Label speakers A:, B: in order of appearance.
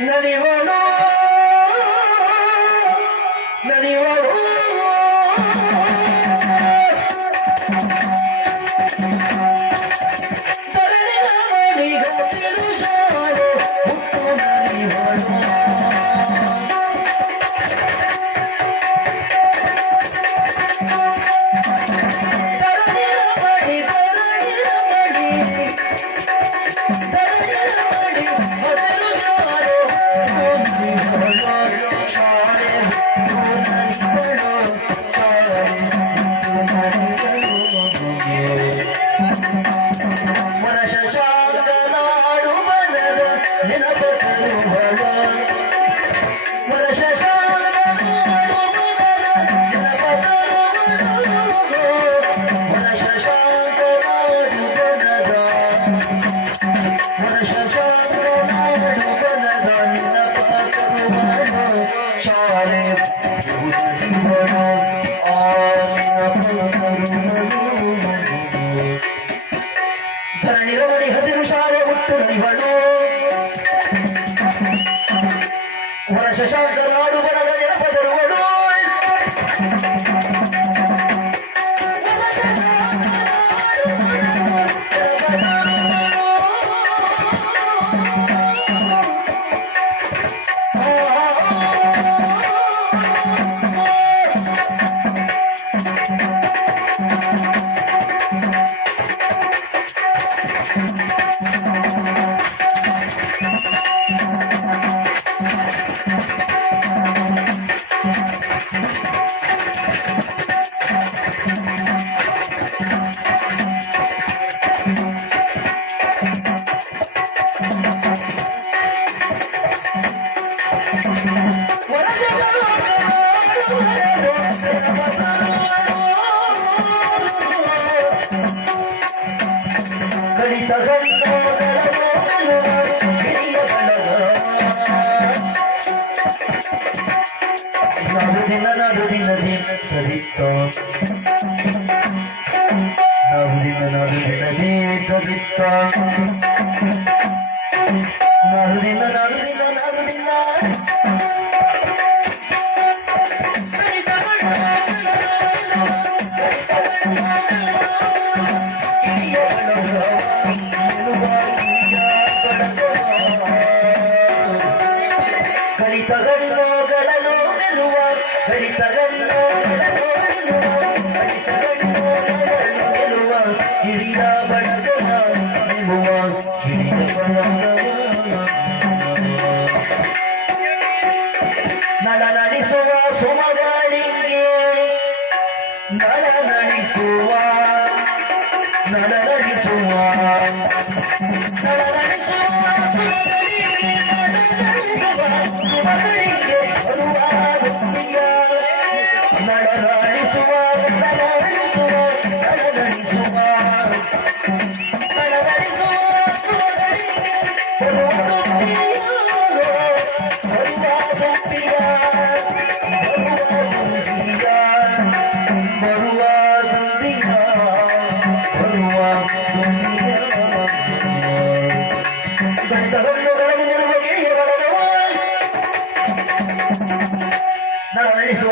A: ನಡಿವಳು ನಡಿವಳು ditto Nadu dinna nadu dinna ditto ditto ನಳನಳಿಸುವ ಸುಮಗಳಿಗೆ ನಳನಳಿಸುವ ನಳನಳಿಸುವ